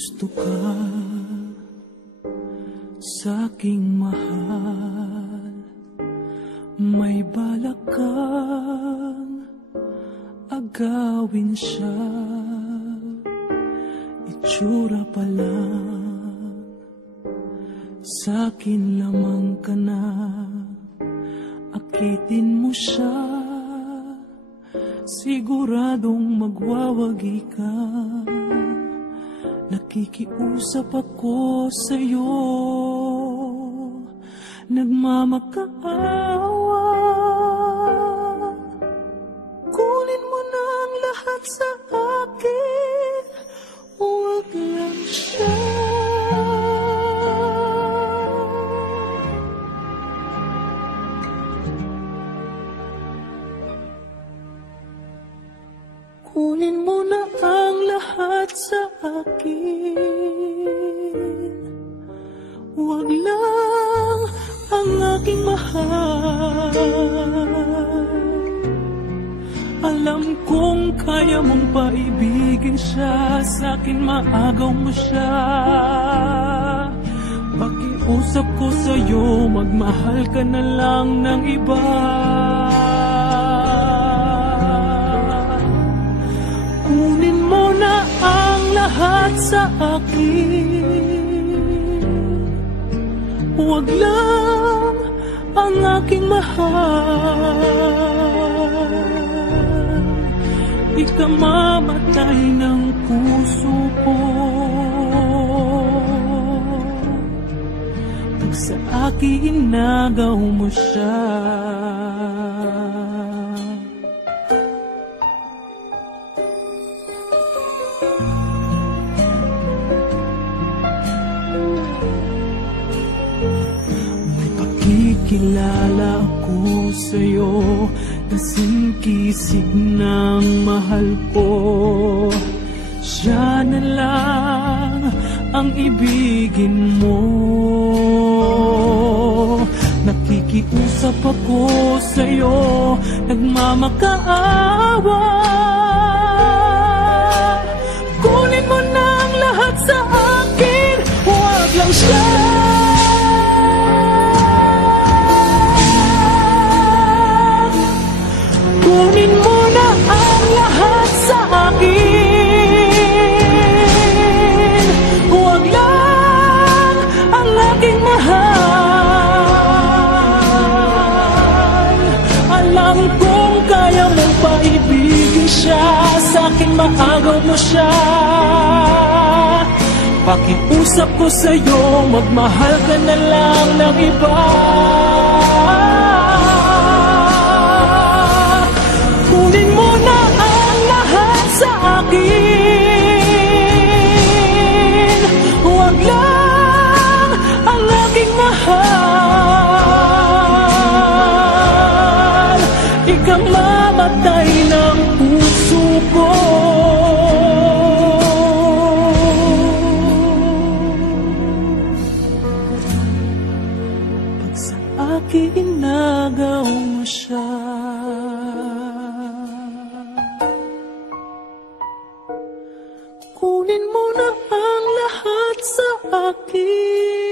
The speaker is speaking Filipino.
gusto ka sa'king mahal, may balak kang agawin siya. Itsura pa lang, sa'kin lamang ka na. Akitin mo siya, siguradong magwawagi ka. Nakikiusap ako sa'yo, nagmamakaawa. Kunin mo na ang lahat sa akin, huwag lang siya. Kunin mo na ang lahat sa akin, huwag lang ang aking mahal. Alam kong kaya mong paibigin siya, sa'kin maagaw mo siya. Pakiusap ko sa'yo, magmahal ka na lang ng iba. Kunin mo na ang lahat sa akin, huwag lang ang aking mahal. Ikamamatay ng puso ko pag sa akin inagaw mo siya. Kilala ako sa'yo, kasing-kisig ng mahal ko. Siya na lang ang ibigin mo. Nakikiusap ako sa'yo, nagmamakaawa. Kunin mo na ang lahat sa akin, huwag lang siya. Kunin mo na ang lahat sa akin, huwag lang ang aking mahal. Alam kong kaya mong paibigin siya, sa'kin maagaw mo siya. Pakiusap ko sa'yo, magmahal ka na lang ng iba. Kunin mo na ang lahat sa akin, huwag lang ang aking mahal. Ikamamatay ng puso ko pag sa akin inagaw mo siya. Kunin mo na ang lahat sa akin.